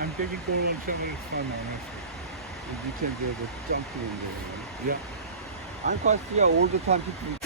I'm taking cold also it's for now. You can do the jumping there. Yeah. I'm quite here all the time people